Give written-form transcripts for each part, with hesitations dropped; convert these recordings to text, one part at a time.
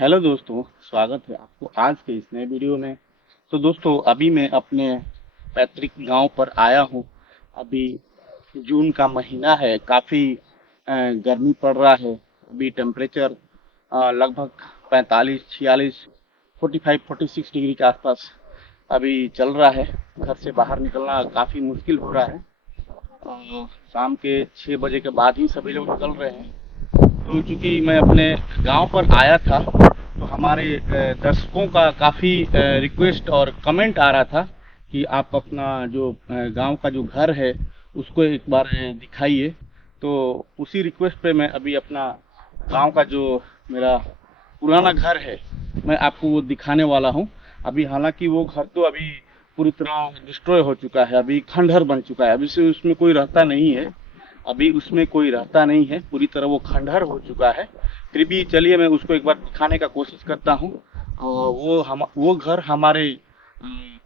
Hello दोस्तों, स्वागत है आपको आज के इस नए वीडियो में। तो दोस्तों, अभी मैं अपने पैतृक गांव पर आया हूं। अभी जून का महीना है, काफ़ी गर्मी पड़ रहा है। अभी टेम्परेचर लगभग 45, 46, 45, 46 डिग्री के आसपास अभी चल रहा है। घर से बाहर निकलना काफ़ी मुश्किल हो रहा है। शाम के 6 बजे के बाद ही सभी लोग निकल रहे हैं। तो चूंकि मैं अपने गांव पर आया था, तो हमारे दर्शकों का काफ़ी रिक्वेस्ट और कमेंट आ रहा था कि आप अपना जो गांव का जो घर है उसको एक बार दिखाइए। तो उसी रिक्वेस्ट पे मैं अभी अपना गांव का जो मेरा पुराना घर है, मैं आपको वो दिखाने वाला हूं। अभी हालांकि वो घर तो अभी पूरी तरह डिस्ट्रॉय हो चुका है, अभी खंडहर बन चुका है। अभी से उसमें कोई रहता नहीं है, पूरी तरह वो खंडहर हो चुका है। फिर भी चलिए मैं उसको एक बार दिखाने का कोशिश करता हूँ। और वो घर हमारे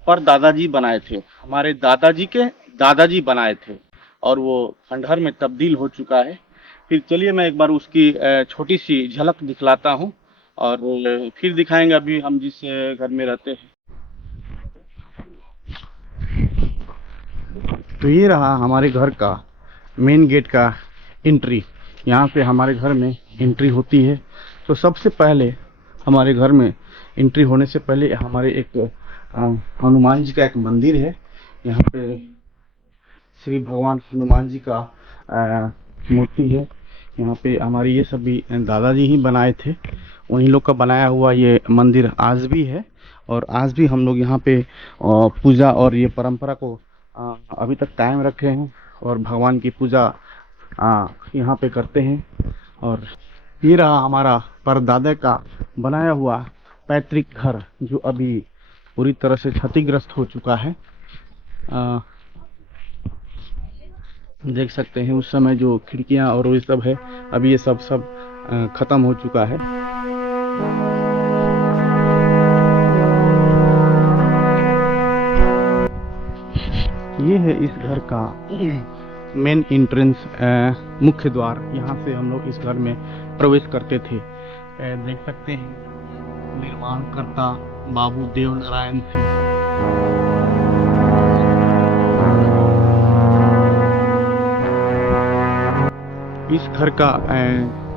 पर दादाजी बनाए थे, हमारे दादाजी के दादाजी बनाए थे, और वो खंडहर में तब्दील हो चुका है। फिर चलिए मैं एक बार उसकी छोटी सी झलक दिखलाता हूँ, और फिर दिखाएंगे अभी हम जिस घर में रहते हैं। तो ये रहा हमारे घर का मेन गेट का एंट्री। यहाँ से हमारे घर में एंट्री होती है। तो सबसे पहले हमारे घर में एंट्री होने से पहले हमारे एक हनुमान जी का एक मंदिर है। यहाँ पे श्री भगवान हनुमान जी का मूर्ति है। यहाँ पे हमारे ये सभी दादाजी ही बनाए थे, उन्हीं लोग का बनाया हुआ ये मंदिर आज भी है। और आज भी हम लोग यहाँ पे पूजा और ये परंपरा को अभी तक कायम रखे हैं, और भगवान की पूजा यहाँ पे करते हैं। और ये रहा हमारा परदादा का बनाया हुआ पैतृक घर, जो अभी पूरी तरह से क्षतिग्रस्त हो चुका है। देख सकते हैं उस समय जो खिड़कियां और ये सब है, अभी ये सब खत्म हो चुका है। ये है इस घर का मेन एंट्रेंस, मुख्य द्वार। यहाँ से हम लोग इस घर में प्रवेश करते थे। देख सकते हैं निर्माणकर्ता बाबू देव नारायण सिंह। इस घर का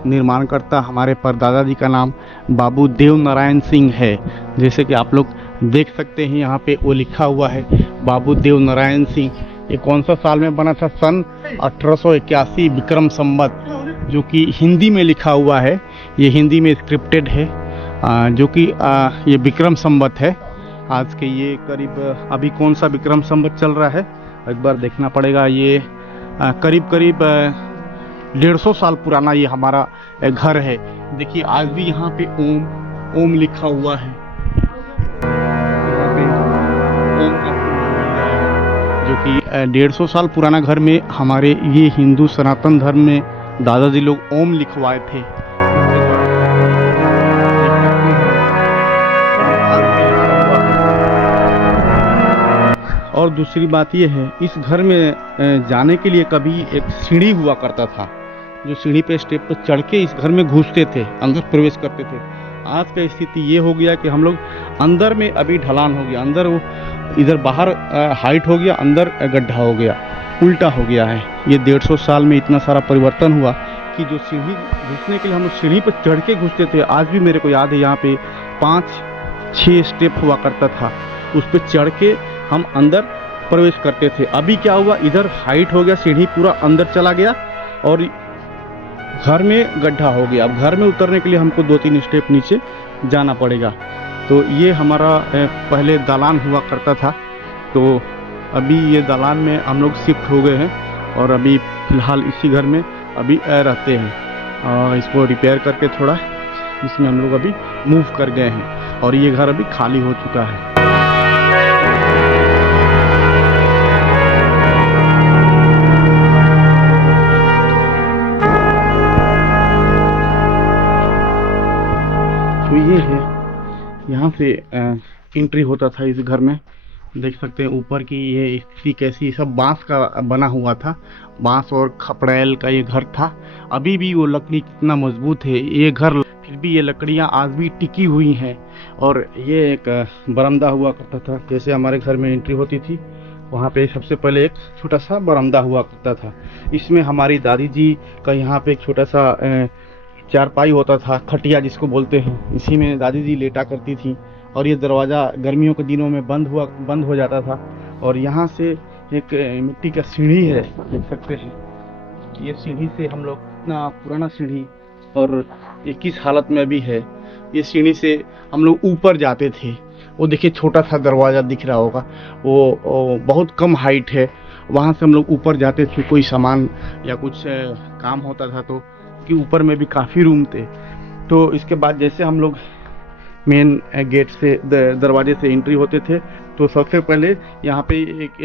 निर्माणकर्ता हमारे परदादा जी का नाम बाबू देव नारायण सिंह है। जैसे कि आप लोग देख सकते हैं यहाँ पे वो लिखा हुआ है बाबू देव नारायण सिंह। ये कौन सा साल में बना था? सन 1881 विक्रम संवत, जो कि हिंदी में लिखा हुआ है। ये हिंदी में स्क्रिप्टेड है, जो कि ये विक्रम संवत है। आज के ये करीब अभी कौन सा विक्रम संवत चल रहा है एक बार देखना पड़ेगा। ये करीब 150 साल पुराना ये हमारा घर है। देखिए आज भी यहाँ पे ओम लिखा हुआ है। यहाँ पे ओम का जो कि 150 साल पुराना घर में हमारे ये हिंदू सनातन धर्म में दादाजी लोग ओम लिखवाए थे। और दूसरी बात यह है, इस घर में जाने के लिए कभी एक सीढ़ी हुआ करता था, जो सीढ़ी पे स्टेप पर चढ़ के इस घर में घुसते थे, अंदर प्रवेश करते थे। आज का स्थिति ये हो गया कि हम लोग अंदर में अभी ढलान हो गया, अंदर वो इधर बाहर हाइट हो गया, अंदर गड्ढा हो गया, उल्टा हो गया है। ये 150 साल में इतना सारा परिवर्तन हुआ कि जो सीढ़ी घुसने के लिए हम लोग सीढ़ी पर चढ़ के घुसते थे, आज भी मेरे को याद है यहाँ पे 5-6 स्टेप हुआ करता था, उस पर चढ़ के हम अंदर प्रवेश करते थे। अभी क्या हुआ, इधर हाइट हो गया, सीढ़ी पूरा अंदर चला गया और घर में गड्ढा हो गया। अब घर में उतरने के लिए हमको 2-3 स्टेप नीचे जाना पड़ेगा। तो ये हमारा पहले दालान हुआ करता था। तो अभी ये दालान में हम लोग शिफ्ट हो गए हैं, और अभी फ़िलहाल इसी घर में अभी रहते हैं। इसको रिपेयर करके थोड़ा इसमें हम लोग अभी मूव कर गए हैं, और ये घर अभी खाली हो चुका है। तो ये है, यहाँ से एंट्री होता था इस घर में। देख सकते हैं ऊपर की ये स्थिति कैसी, सब बांस का बना हुआ था, बांस और खपड़ैल का ये घर था। अभी भी वो लकड़ी कितना मजबूत है। ये घर फिर भी ये लकड़ियाँ आज भी टिकी हुई हैं। और ये एक बरामदा हुआ करता था, जैसे हमारे घर में एंट्री होती थी वहाँ पे सबसे पहले एक छोटा सा बरामदा हुआ करता था। इसमें हमारी दादी जी का यहाँ पे एक छोटा सा चारपाई होता था, खटिया जिसको बोलते हैं, इसी में दादी जी लेटा करती थी। और ये दरवाज़ा गर्मियों के दिनों में बंद हो जाता था। और यहाँ से एक मिट्टी का सीढ़ी है, देख सकते हैं। ये सीढ़ी से हम लोग, इतना पुराना सीढ़ी और ये किस हालत में भी है, ये सीढ़ी से हम लोग ऊपर जाते थे। वो देखिए छोटा सा दरवाज़ा दिख रहा होगा, वो बहुत कम हाइट है। वहाँ से हम लोग ऊपर जाते थे, कोई सामान या कुछ काम होता था तो, कि ऊपर में भी काफ़ी रूम थे। तो इसके बाद जैसे हम लोग मेन गेट से दरवाजे से एंट्री होते थे तो सबसे पहले यहाँ पे एक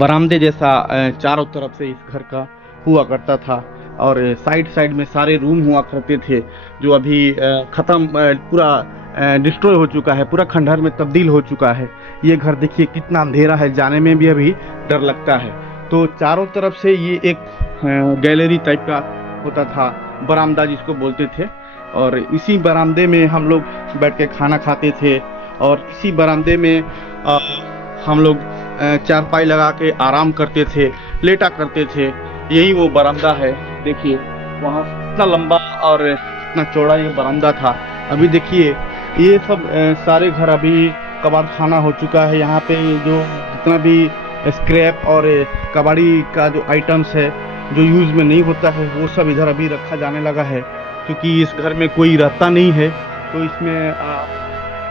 बरामदे जैसा चारों तरफ से इस घर का हुआ करता था। और साइड साइड में सारे रूम हुआ करते थे, जो अभी ख़त्म, पूरा डिस्ट्रॉय हो चुका है, पूरा खंडहर में तब्दील हो चुका है। ये घर देखिए कितना अंधेरा है, जाने में भी अभी डर लगता है। तो चारों तरफ से ये एक गैलरी टाइप का होता था, बरामदा जिसको बोलते थे। और इसी बरामदे में हम लोग बैठ के खाना खाते थे। और इसी बरामदे में हम लोग चारपाई लगा के आराम करते थे, लेटा करते थे। यही वो बरामदा है, देखिए वहाँ इतना लंबा और इतना चौड़ा ये बरामदा था। अभी देखिए ये सब सारे घर अभी कबाड़ खाना हो चुका है। यहाँ पे जो जितना भी स्क्रैप और कबाड़ी का जो आइटम्स है जो यूज़ में नहीं होता है, वो सब इधर अभी रखा जाने लगा है, क्योंकि इस घर में कोई रहता नहीं है। तो इसमें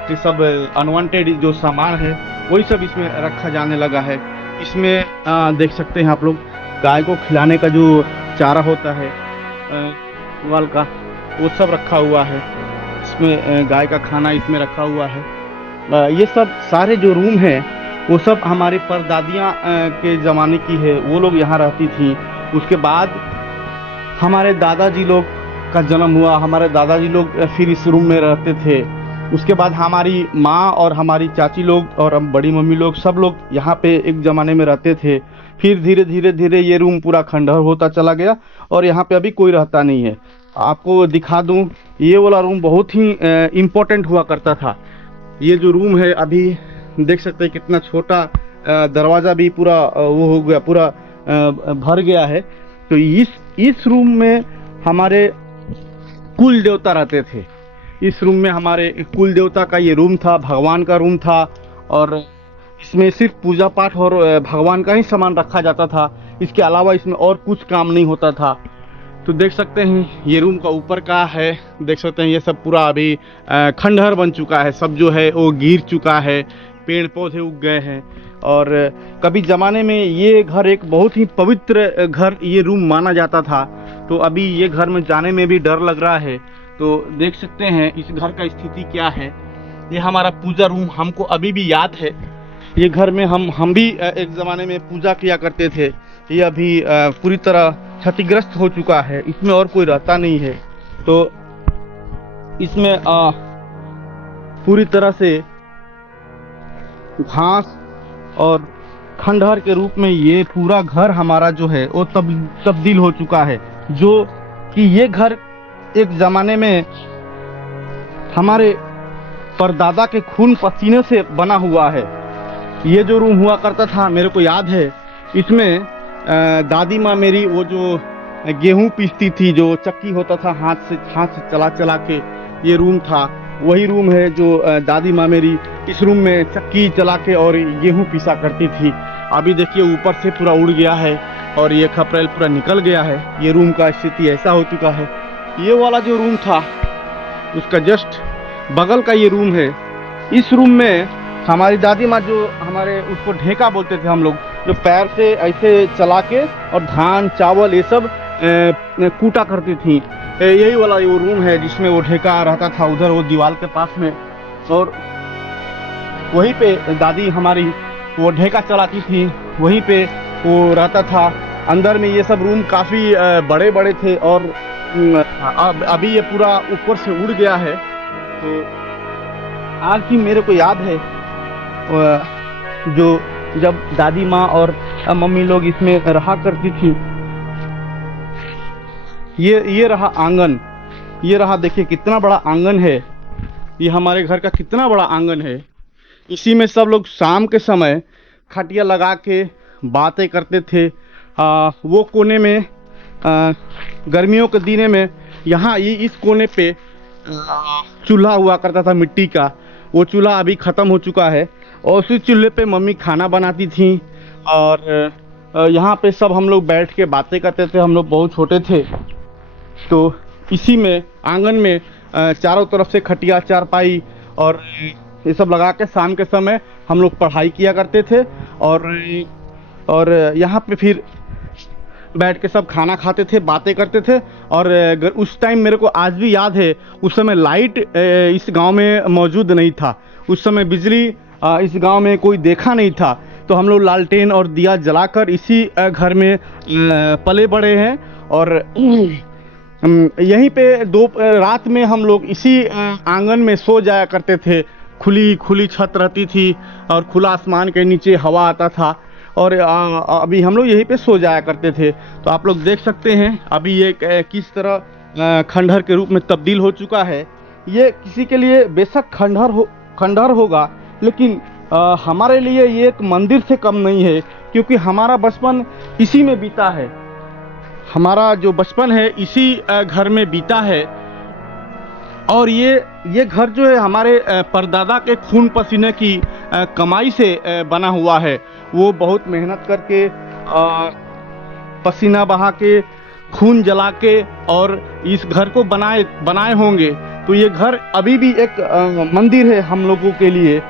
ये सब अनवांटेड जो सामान है वही सब इसमें रखा जाने लगा है। इसमें देख सकते हैं आप लोग, गाय को खिलाने का जो चारा होता है पुआल का, वो सब रखा हुआ है। इसमें गाय का खाना इसमें रखा हुआ है। ये सब सारे जो रूम हैं वो सब हमारी परदादियाँ के ज़माने की है, वो लोग यहाँ रहती थी। उसके बाद हमारे दादाजी लोग का जन्म हुआ, हमारे दादाजी लोग फिर इस रूम में रहते थे। उसके बाद हमारी माँ और हमारी चाची लोग और बड़ी मम्मी लोग, सब लोग यहाँ पे एक ज़माने में रहते थे। फिर धीरे धीरे ये रूम पूरा खंडहर होता चला गया और यहाँ पे अभी कोई रहता नहीं है। आपको दिखा दूँ, ये वाला रूम बहुत ही इम्पोर्टेंट हुआ करता था। ये जो रूम है अभी देख सकते हैं कितना छोटा, दरवाज़ा भी पूरा वो हो गया, पूरा भर गया है। तो इस रूम में हमारे कुल देवता रहते थे। इस रूम में हमारे कुल देवता का ये रूम था, भगवान का रूम था। और इसमें सिर्फ पूजा पाठ और भगवान का ही सामान रखा जाता था, इसके अलावा इसमें और कुछ काम नहीं होता था। तो देख सकते हैं ये रूम का ऊपर का है, देख सकते हैं ये सब पूरा अभी खंडहर बन चुका है, सब जो है वो गिर चुका है, पेड़ पौधे उग गए हैं। और कभी ज़माने में ये घर एक बहुत ही पवित्र घर, ये रूम माना जाता था। तो अभी ये घर में जाने में भी डर लग रहा है। तो देख सकते हैं इस घर का स्थिति क्या है। ये हमारा पूजा रूम हमको अभी भी याद है। ये घर में हम भी एक ज़माने में पूजा किया करते थे। ये अभी पूरी तरह क्षतिग्रस्त हो चुका है, इसमें और कोई रहता नहीं है। तो इसमें पूरी तरह से घास और खंडहर के रूप में ये पूरा घर हमारा जो है वो तब्दील हो चुका है। जो कि ये घर एक ज़माने में हमारे परदादा के खून पसीने से बना हुआ है। ये जो रूम हुआ करता था, मेरे को याद है, इसमें दादी माँ मेरी वो जो गेहूं पीसती थी, जो चक्की होता था हाथ से चला के, ये रूम था। वही रूम है जो दादी माँ मेरी इस रूम में चक्की चला के और गेहूं पीसा करती थी। अभी देखिए ऊपर से पूरा उड़ गया है और ये खपरेल पूरा निकल गया है। ये रूम का स्थिति ऐसा हो चुका है। ये वाला जो रूम था उसका जस्ट बगल का ये रूम है। इस रूम में हमारी दादी माँ, जो हमारे उसको ढेका बोलते थे हम लोग, जो पैर से ऐसे चला के और धान चावल ये सब कूटा करती थी। यही वाला वो रूम है जिसमें वो ढेका रहता था, उधर वो दीवार के पास में। और वहीं पे दादी हमारी वो ढेका चलाती थी, वहीं पे वो रहता था। अंदर में ये सब रूम काफ़ी बड़े बड़े थे और अभी ये पूरा ऊपर से उड़ गया है। तो आज भी मेरे को याद है जो जब दादी माँ और मम्मी लोग इसमें रहा करती थी। ये रहा आंगन, ये रहा, देखिए कितना बड़ा आंगन है। ये हमारे घर का कितना बड़ा आंगन है। इसी में सब लोग शाम के समय खटिया लगा के बातें करते थे। वो कोने में गर्मियों के दिने में यहाँ ये इस कोने पे चूल्हा हुआ करता था मिट्टी का। वो चूल्हा अभी ख़त्म हो चुका है और उसी चूल्हे पे मम्मी खाना बनाती थी और यहाँ पे सब हम लोग बैठ के बातें करते थे। हम लोग बहुत छोटे थे तो इसी में आंगन में चारों तरफ से खटिया चारपाई और ये सब लगा के शाम के समय हम लोग पढ़ाई किया करते थे। और यहाँ पे फिर बैठ के सब खाना खाते थे, बातें करते थे। और उस टाइम मेरे को आज भी याद है, उस समय लाइट इस गांव में मौजूद नहीं था। उस समय बिजली इस गांव में कोई देखा नहीं था। तो हम लोग लालटेन और दिया जलाकर इसी घर में पले बड़े हैं। और यहीं पे रात में हम लोग इसी आंगन में सो जाया करते थे। खुली छत रहती थी और खुला आसमान के नीचे हवा आता था और अभी हम लोग यहीं पे सो जाया करते थे। तो आप लोग देख सकते हैं अभी ये किस तरह खंडहर के रूप में तब्दील हो चुका है। ये किसी के लिए बेशक खंडहर होगा, लेकिन हमारे लिए ये एक मंदिर से कम नहीं है, क्योंकि हमारा बचपन इसी में बीता है। हमारा जो बचपन है इसी घर में बीता है। और ये घर जो है हमारे परदादा के खून पसीने की कमाई से बना हुआ है। वो बहुत मेहनत करके पसीना बहा के खून जला के और इस घर को बनाए होंगे। तो ये घर अभी भी एक मंदिर है हम लोगों के लिए।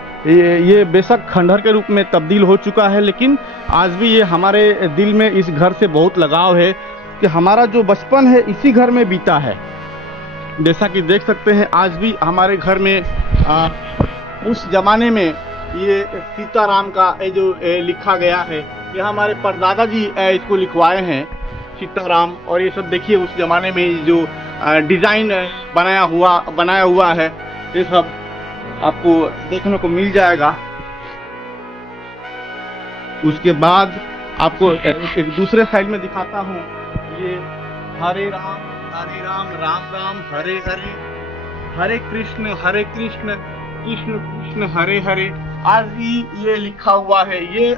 ये बेशक खंडहर के रूप में तब्दील हो चुका है, लेकिन आज भी ये हमारे दिल में इस घर से बहुत लगाव है कि हमारा जो बचपन है इसी घर में बीता है। जैसा कि देख सकते हैं आज भी हमारे घर में उस जमाने में ये सीताराम का जो लिखा गया है, ये हमारे परदादा जी इसको लिखवाए हैं सीताराम। और ये सब देखिए उस जमाने में जो डिज़ाइन बनाया हुआ है, ये सब आपको देखने को मिल जाएगा। उसके बाद आपको एक दूसरे साइड में दिखाता हूँ। ये हरे राम राम राम हरे हरे, हरे कृष्ण कृष्ण कृष्ण हरे हरे, आज भी ये लिखा हुआ है। ये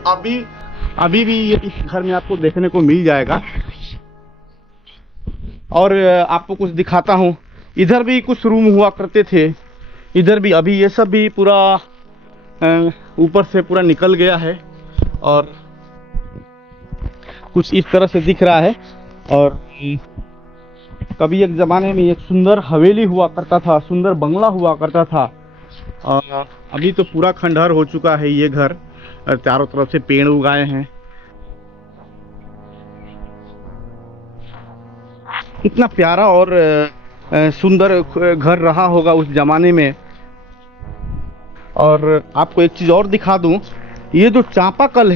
अभी भी ये इस घर में आपको देखने को मिल जाएगा। और आपको कुछ दिखाता हूँ, इधर भी कुछ रूम हुआ करते थे। इधर भी अभी ये सब भी पूरा ऊपर से पूरा निकल गया है और कुछ इस तरह से दिख रहा है। और कभी एक ज़माने में एक सुंदर हवेली हुआ करता था, सुंदर बंगला हुआ करता था। अभी तो पूरा खंडहर हो चुका है ये घर, चारों तरफ से पेड़ उगाए हैं। इतना प्यारा और सुंदर घर रहा होगा उस जमाने में। और आपको एक चीज़ और दिखा दूं, ये जो चापाकल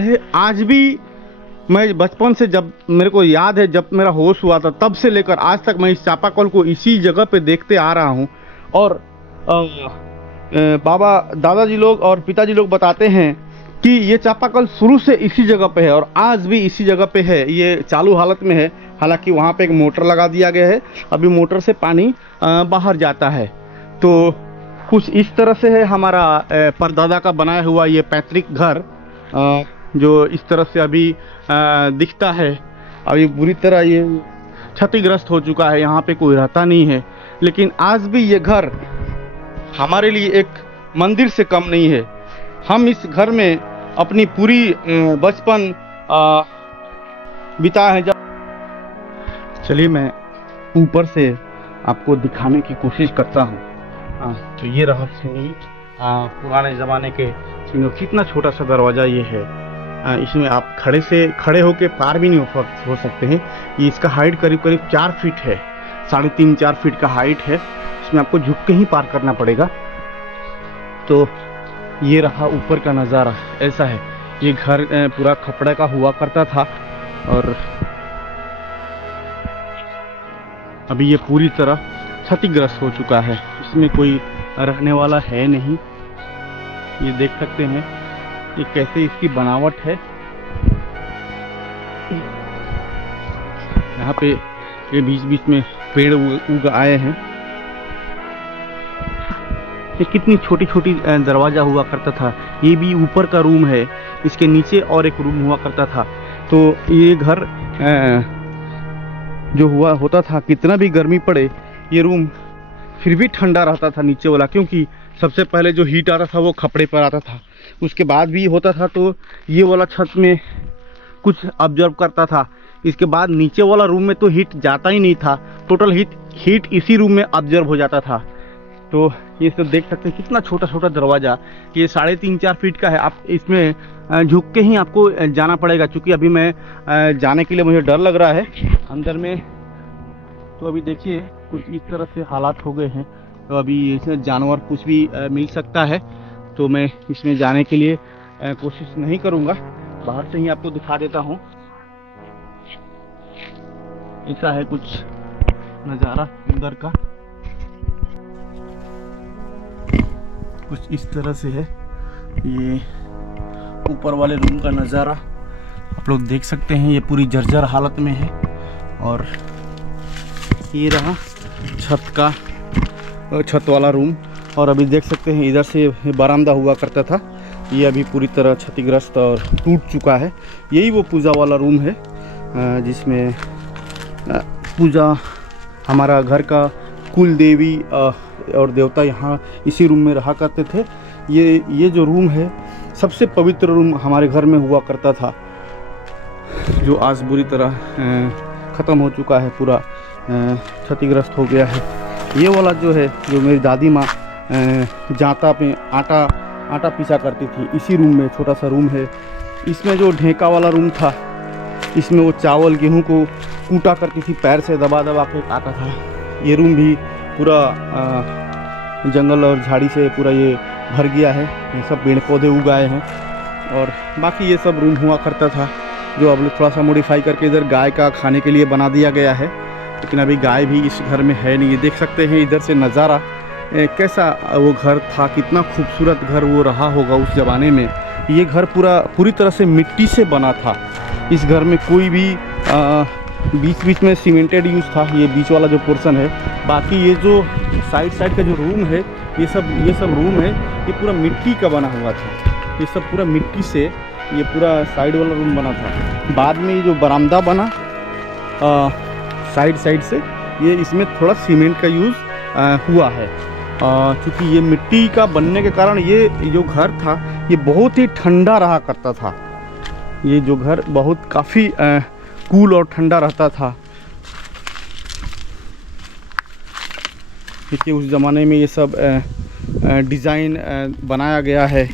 है, आज भी मैं बचपन से, जब मेरे को याद है, जब मेरा होश हुआ था तब से लेकर आज तक मैं इस चापाकल को इसी जगह पे देखते आ रहा हूँ। और दादाजी लोग और पिताजी लोग बताते हैं कि ये चापाकल शुरू से इसी जगह पे है और आज भी इसी जगह पे है। ये चालू हालत में है, हालांकि वहाँ पे एक मोटर लगा दिया गया है, अभी मोटर से पानी बाहर जाता है। तो कुछ इस तरह से है हमारा परदादा का बनाया हुआ ये पैतृक घर, जो इस तरह से अभी दिखता है। अभी बुरी तरह ये क्षतिग्रस्त हो चुका है, यहाँ पे कोई रहता नहीं है, लेकिन आज भी ये घर हमारे लिए एक मंदिर से कम नहीं है। हम इस घर में अपनी पूरी बचपन बिताए हैं। चलिए मैं ऊपर से आपको दिखाने की कोशिश करता हूँ। तो ये रहा सीढ़ी, पुराने ज़माने के सीढ़ी। कितना छोटा सा दरवाज़ा ये है, इसमें आप खड़े होके पार भी नहीं हो सकते हैं। ये इसका हाइट करीब 4 फीट है, 3.5-4 फीट का हाइट है। इसमें आपको झुक के ही पार करना पड़ेगा। तो ये रहा ऊपर का नज़ारा, ऐसा है। ये घर पूरा खपड़े का हुआ करता था और अभी ये पूरी तरह क्षतिग्रस्त हो चुका है, इसमें कोई रहने वाला है नहीं। ये देख सकते हैं कि कैसे इसकी बनावट है। यहाँ पे ये बीच बीच में पेड़ उग आए हैं। ये कितनी छोटी छोटी दरवाज़ा हुआ करता था। ये भी ऊपर का रूम है, इसके नीचे और एक रूम हुआ करता था। तो ये घर जो हुआ होता था, कितना भी गर्मी पड़े ये रूम फिर भी ठंडा रहता था नीचे वाला, क्योंकि सबसे पहले जो हीट आता था वो खपड़े पर आता था। उसके बाद भी होता था तो ये वाला छत में कुछ ऑब्जर्व करता था। इसके बाद नीचे वाला रूम में तो हीट जाता ही नहीं था, टोटल हीट इसी रूम में ऑब्जर्व हो जाता था। तो ये सब देख सकते हैं कितना छोटा छोटा दरवाज़ा, ये 3.5-4 फीट का है। आप इसमें झुक के ही आपको जाना पड़ेगा, क्योंकि अभी मैं जाने के लिए मुझे डर लग रहा है अंदर में। तो अभी देखिए कुछ इस तरह से हालात हो गए हैं। तो अभी इसमें जानवर कुछ भी मिल सकता है, तो मैं इसमें जाने के लिए कोशिश नहीं करूँगा। बाहर से ही आपको दिखा देता हूँ। ऐसा है कुछ नज़ारा अंदर का, कुछ इस तरह से है। ये ऊपर वाले रूम का नज़ारा आप लोग देख सकते हैं, ये पूरी जर्जर हालत में है। और ये रहा छत वाला रूम। और अभी देख सकते हैं इधर से बरामदा हुआ करता था, ये अभी पूरी तरह क्षतिग्रस्त और टूट चुका है। यही वो पूजा वाला रूम है जिसमें पूजा, हमारा घर का कुल देवी और देवता यहाँ इसी रूम में रहा करते थे। ये जो रूम है सबसे पवित्र रूम हमारे घर में हुआ करता था, जो आज बुरी तरह ख़त्म हो चुका है, पूरा क्षतिग्रस्त हो गया है। ये वाला जो है, जो मेरी दादी माँ जांता पे आटा पीसा करती थी, इसी रूम में छोटा सा रूम है। इसमें जो ढेका वाला रूम था, इसमें वो चावल गेहूं को कूटा करती थी, पैर से दबा दबा के काटा था। ये रूम भी पूरा जंगल और झाड़ी से पूरा ये भर गया है, ये सब पेड़ पौधे उग आए हैं। और बाकी ये सब रूम हुआ करता था, जो अब थोड़ा सा मॉडिफाई करके इधर गाय का खाने के लिए बना दिया गया है। लेकिन अभी गाय भी इस घर में है नहीं। ये देख सकते हैं इधर से नज़ारा, कैसा वो घर था, कितना खूबसूरत घर वो रहा होगा उस ज़माने में। ये घर पूरी तरह से मिट्टी से बना था। इस घर में कोई भी बीच बीच में सीमेंटेड यूज़ था, ये बीच वाला जो पोर्शन है। बाकी ये जो साइड का जो रूम है, ये सब रूम है, ये पूरा मिट्टी का बना हुआ था। ये सब पूरा मिट्टी से ये पूरा साइड वाला रूम बना था। बाद में ये जो बरामदा बना साइड से, ये इसमें थोड़ा सीमेंट का यूज़ हुआ है। क्योंकि ये मिट्टी का बनने के कारण ये जो घर था ये बहुत ही ठंडा रहा करता था। ये जो घर बहुत काफ़ी कूल और ठंडा रहता था, क्योंकि उस ज़माने में ये सब डिज़ाइन बनाया गया है।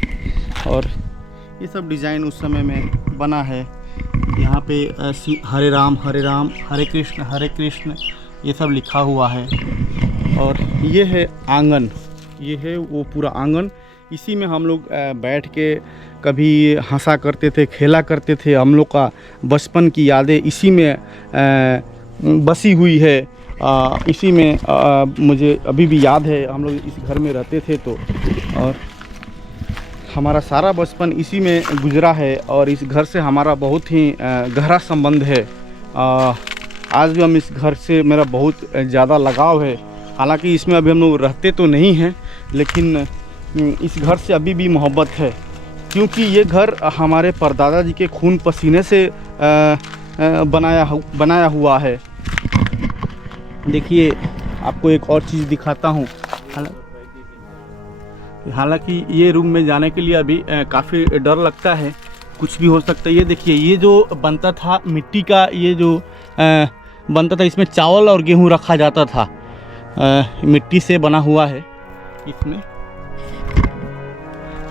और ये सब डिज़ाइन उस समय में बना है। यहाँ पे हरे राम हरे कृष्ण ये सब लिखा हुआ है। और ये है आंगन, ये है वो पूरा आंगन। इसी में हम लोग बैठ के कभी हंसा करते थे, खेला करते थे। हम लोग का बचपन की यादें इसी में बसी हुई है। इसी में मुझे अभी भी याद है, हम लोग इस घर में रहते थे तो, और हमारा सारा बचपन इसी में गुजरा है। और इस घर से हमारा बहुत ही गहरा संबंध है। आज भी हम इस घर से मेरा बहुत ज़्यादा लगाव है। हालांकि इसमें अभी हम लोग रहते तो नहीं हैं, लेकिन इस घर से अभी भी मोहब्बत है, क्योंकि ये घर हमारे परदादा जी के खून पसीने से बनाया हुआ है। देखिए आपको एक और चीज़ दिखाता हूँ। हालांकि ये रूम में जाने के लिए अभी काफ़ी डर लगता है, कुछ भी हो सकता है। ये देखिए, ये जो बनता था मिट्टी का, ये जो बनता था, इसमें चावल और गेहूँ रखा जाता था। मिट्टी से बना हुआ है।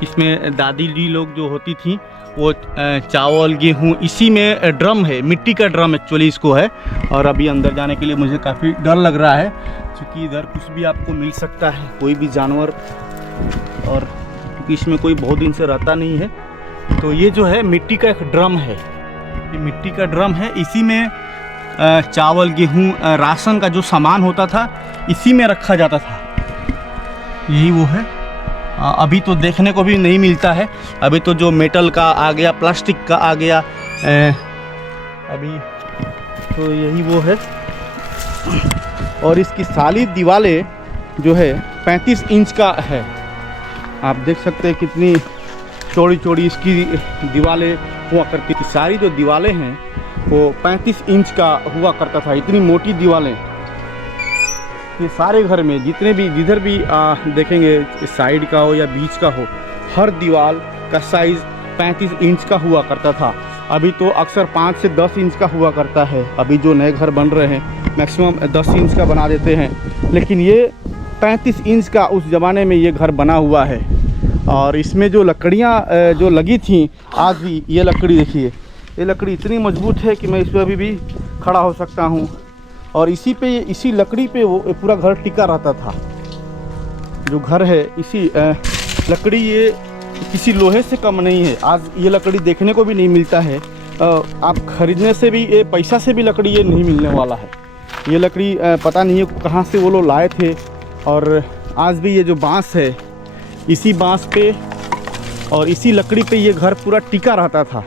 इसमें दादी जी लोग जो होती थी वो चावल गेहूँ, इसी में ड्रम है, मिट्टी का ड्रम एक्चुअली इसको है। और अभी अंदर जाने के लिए मुझे काफ़ी डर लग रहा है, क्योंकि इधर कुछ भी आपको मिल सकता है, कोई भी जानवर। और क्योंकि इसमें कोई बहुत दिन से रहता नहीं है, तो ये जो है मिट्टी का एक ड्रम है, ये मिट्टी का ड्रम है। इसी में चावल गेहूँ राशन का जो सामान होता था इसी में रखा जाता था। यही वो है। अभी तो देखने को भी नहीं मिलता है। अभी तो जो मेटल का आ गया, प्लास्टिक का आ गया। अभी तो यही वो है। और इसकी सारी दीवारें जो है 35 इंच का है। आप देख सकते हैं कितनी चौड़ी चौड़ी इसकी दीवारें हुआ करती थी। सारी जो दीवारें हैं वो 35 इंच का हुआ करता था, इतनी मोटी दीवारें। ये सारे घर में जितने भी जिधर भी देखेंगे, साइड का हो या बीच का हो, हर दीवार का साइज़ 35 इंच का हुआ करता था। अभी तो अक्सर 5 से 10 इंच का हुआ करता है। अभी जो नए घर बन रहे हैं मैक्सिमम 10 इंच का बना देते हैं, लेकिन ये 35 इंच का उस ज़माने में ये घर बना हुआ है। और इसमें जो लकड़ियाँ जो लगी थी आज भी, ये लकड़ी देखिए, ये लकड़ी इतनी मजबूत है कि मैं इस पर अभी भी खड़ा हो सकता हूँ। और इसी लकड़ी पे वो पूरा घर टिका रहता था। जो घर है इसी लकड़ी, ये किसी लोहे से कम नहीं है। आज ये लकड़ी देखने को भी नहीं मिलता है। आप खरीदने से भी, ये पैसा से भी लकड़ी ये नहीं मिलने वाला है। ये लकड़ी पता नहीं है कहाँ से वो लोग लाए थे। और आज भी ये जो बांस है, इसी बांस पे और इसी लकड़ी पे ये घर पूरा टिका रहता था।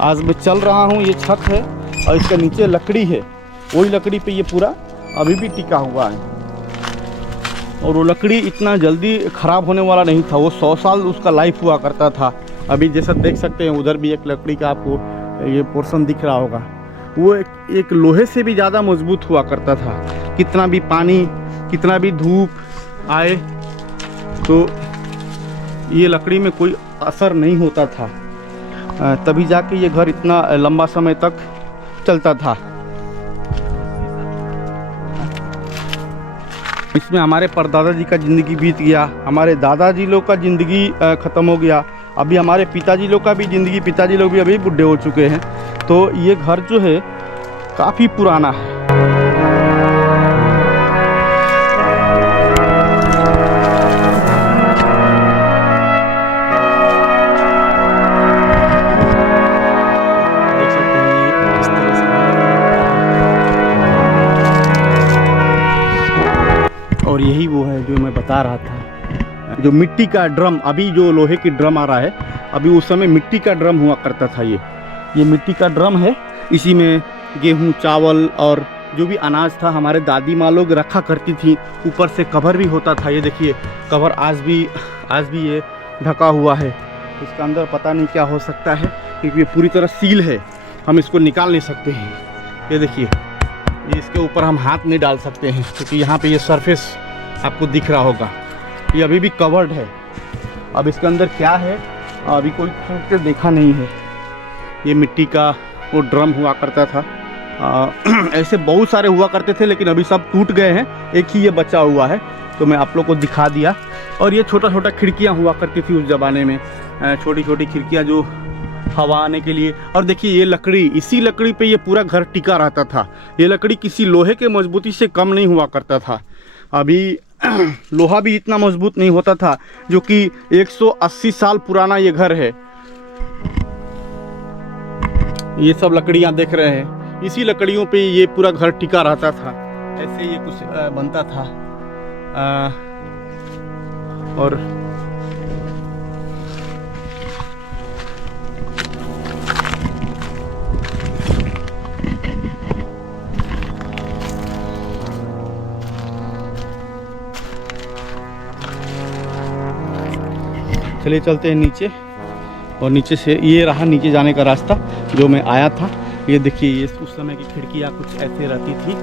आज मैं चल रहा हूँ, ये छत है और इसके नीचे लकड़ी है, वही लकड़ी पे ये पूरा अभी भी टिका हुआ है। और वो लकड़ी इतना जल्दी ख़राब होने वाला नहीं था, वो 100 साल उसका लाइफ हुआ करता था। अभी जैसा देख सकते हैं उधर भी एक लकड़ी का आपको ये पोर्शन दिख रहा होगा, वो एक लोहे से भी ज़्यादा मजबूत हुआ करता था। कितना भी पानी, कितना भी धूप आए तो ये लकड़ी में कोई असर नहीं होता था। तभी जाके ये घर इतना लंबा समय तक चलता था। इसमें हमारे परदादा जी का ज़िंदगी बीत गया, हमारे दादाजी लोग का ज़िंदगी ख़त्म हो गया, अभी हमारे पिताजी लोग का भी ज़िंदगी, पिताजी लोग भी अभी बुढ़े हो चुके हैं। तो ये घर जो है काफ़ी पुराना है। और यही वो है जो मैं बता रहा था, जो मिट्टी का ड्रम, अभी जो लोहे की ड्रम आ रहा है, अभी उस समय मिट्टी का ड्रम हुआ करता था। ये मिट्टी का ड्रम है, इसी में गेहूं, चावल और जो भी अनाज था हमारे दादी माँ लोग रखा करती थी। ऊपर से कवर भी होता था, ये देखिए कवर आज भी ये ढका हुआ है। इसका अंदर पता नहीं क्या हो सकता है, क्योंकि ये पूरी तरह सील है, हम इसको निकाल नहीं सकते हैं। ये देखिए, ये इसके ऊपर हम हाथ नहीं डाल सकते हैं, क्योंकि यहाँ पे ये सरफेस आपको दिख रहा होगा, ये अभी भी कवर्ड है। अब इसके अंदर क्या है अभी कोई खोल के देखा नहीं है। ये मिट्टी का वो ड्रम हुआ करता था। ऐसे बहुत सारे हुआ करते थे, लेकिन अभी सब टूट गए हैं, एक ही ये बचा हुआ है, तो मैं आप लोग को दिखा दिया। और ये छोटा छोटा खिड़कियाँ हुआ करती थी उस ज़माने में, छोटी छोटी खिड़कियाँ जो हवा आने के लिए। और देखिए ये लकड़ी, इसी लकड़ी पे ये पूरा घर टिका रहता था। ये लकड़ी किसी लोहे के मजबूती से कम नहीं हुआ करता था। अभी लोहा भी इतना मजबूत नहीं होता था, जो कि 180 साल पुराना ये घर है। ये सब लकड़ियां देख रहे हैं, इसी लकड़ियों पे ये पूरा घर टिका रहता था। ऐसे ये कुछ बनता था। और चलिए चलते हैं नीचे। और नीचे से ये रहा नीचे जाने का रास्ता जो मैं आया था। ये देखिए, ये उस समय की खिड़कियाँ कुछ ऐसे रहती थी।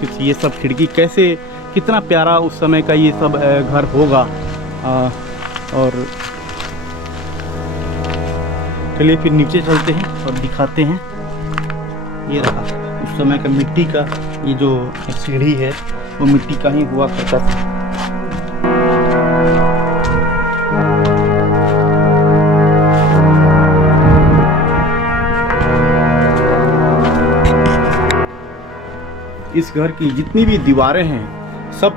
कुछ ये सब खिड़की कैसे, कितना प्यारा उस समय का ये सब घर होगा। और चलिए फिर नीचे चलते हैं और दिखाते हैं। ये रहा उस समय का मिट्टी का ये जो सीढ़ी है, वो मिट्टी का ही हुआ करता था। इस घर की जितनी भी दीवारें हैं सब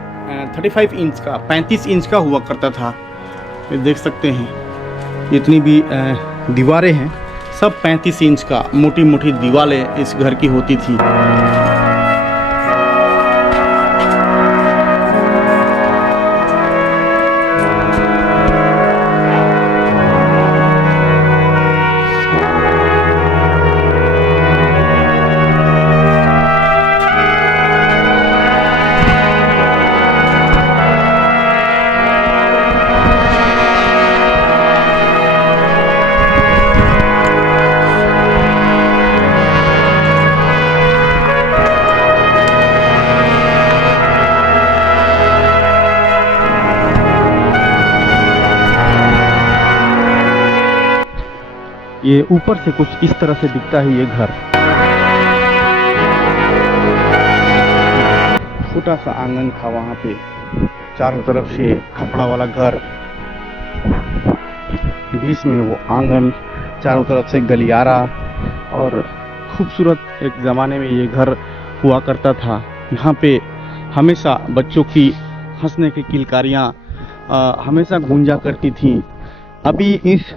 35 इंच का, 35 इंच का हुआ करता था। ये देख सकते हैं जितनी भी दीवारें हैं सब 35 इंच का, मोटी मोटी दीवारें इस घर की होती थी। ये ऊपर से कुछ इस तरह से दिखता है ये घर। छोटा सा आंगन था वहाँ पे, चारों तरफ से खपड़ा वाला घर, बीच में वो आंगन, चारों तरफ से गलियारा, और खूबसूरत एक ज़माने में ये घर हुआ करता था। यहाँ पे हमेशा बच्चों की हंसने की किलकारियाँ हमेशा गूंजा करती थी। अभी इस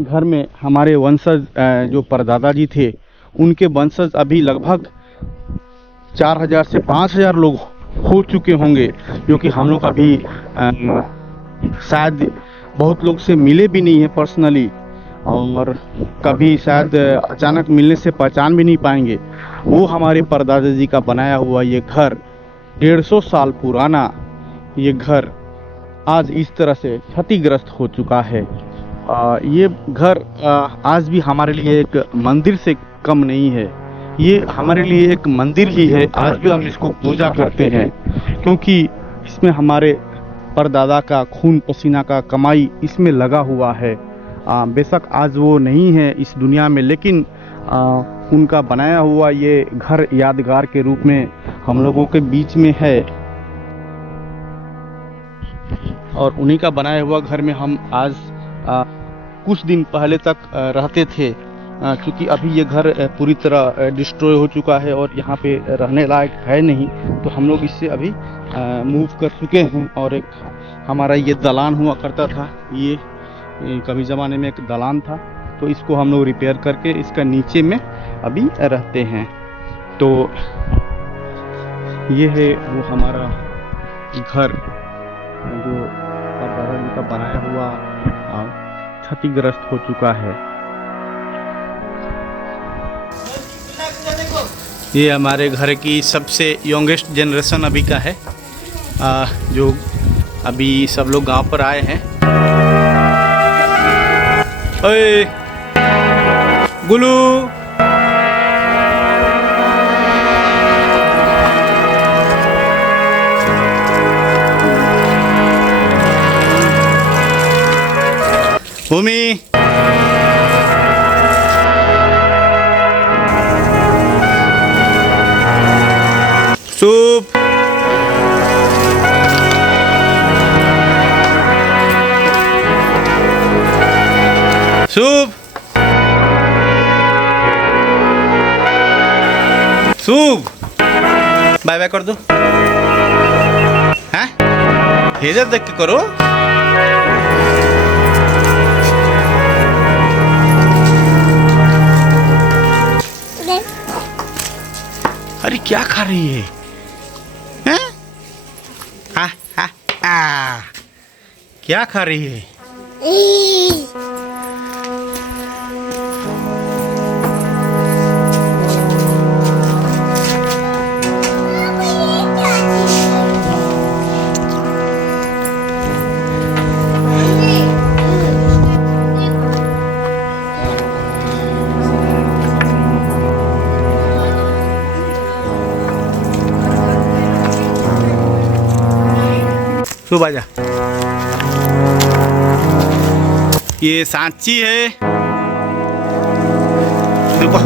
घर में हमारे वंशज जो परदादा जी थे, उनके वंशज अभी लगभग 4000 से 5000 लोग हो चुके होंगे, क्योंकि हम लोग अभी शायद बहुत लोग से मिले भी नहीं है पर्सनली, और कभी शायद अचानक मिलने से पहचान भी नहीं पाएंगे। वो हमारे परदादा जी का बनाया हुआ ये घर, 150 साल पुराना ये घर आज इस तरह से क्षतिग्रस्त हो चुका है। ये घर आज भी हमारे लिए एक मंदिर से कम नहीं है। ये हमारे लिए एक मंदिर ही है। आज भी हम इसको पूजा करते हैं, क्योंकि इसमें हमारे परदादा का खून पसीना का कमाई इसमें लगा हुआ है। बेशक आज वो नहीं है इस दुनिया में, लेकिन उनका बनाया हुआ ये घर यादगार के रूप में हम लोगों के बीच में है, और उन्हीं का बनाया हुआ घर में हम आज कुछ दिन पहले तक रहते थे। क्योंकि अभी ये घर पूरी तरह डिस्ट्रॉय हो चुका है और यहाँ पे रहने लायक है नहीं, तो हम लोग इससे अभी मूव कर चुके हैं। और एक हमारा ये दलान हुआ करता था, ये कभी ज़माने में एक दलान था, तो इसको हम लोग रिपेयर करके इसका नीचे में अभी रहते हैं। तो ये है वो हमारा घर जो परदादा जी का बनाया हुआ क्षतिग्रस्त हो चुका है। ये हमारे घर की सबसे यंगेस्ट जनरेशन अभी का है, जो अभी सब लोग गांव पर आए हैं। ओए Gulu, Bhumi, soup, soup, soup, bye bye कर दो। हैं? इधर देख के करो। अरे क्या खा रही है? हैं? हा हा हा, क्या खा रही है? शुभ आजा। ये सांची है, देखो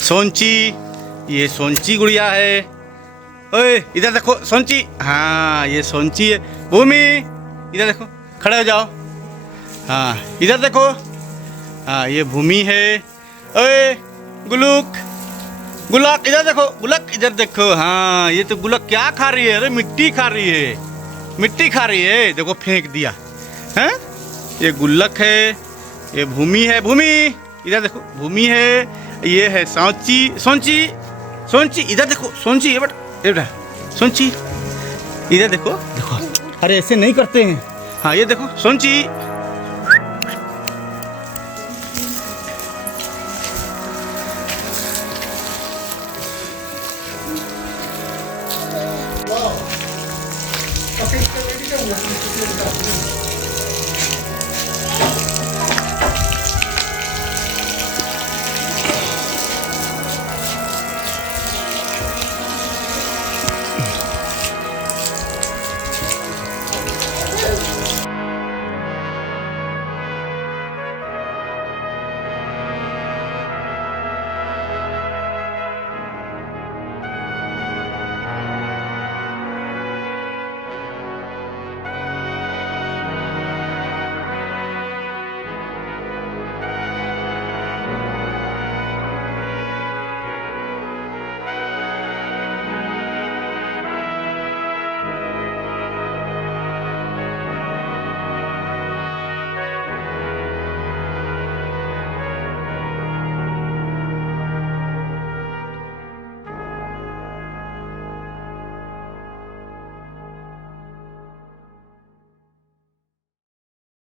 सोंची, ये सोंची गुड़िया है। ओए इधर देखो सोंची, हाँ ये सोंची है। भूमि इधर देखो, खड़े हो जाओ। हाँ इधर देखो, हाँ ये भूमि है। ओए गुलुक, गुलक इधर देखो, गुलक इधर देखो। हाँ ये तो गुलक क्या खा रही है? अरे मिट्टी खा रही है, मिट्टी खा रही है। देखो फेंक दिया हैं। ये गुल्लक है, ये भूमि है। भूमि इधर देखो, भूमि है। ये है सांची, सोंची, सोंची इधर देखो, सोंची ये बेटा सोंची इधर देखो, देखो। अरे ऐसे नहीं करते हैं। हाँ ये देखो सोंची,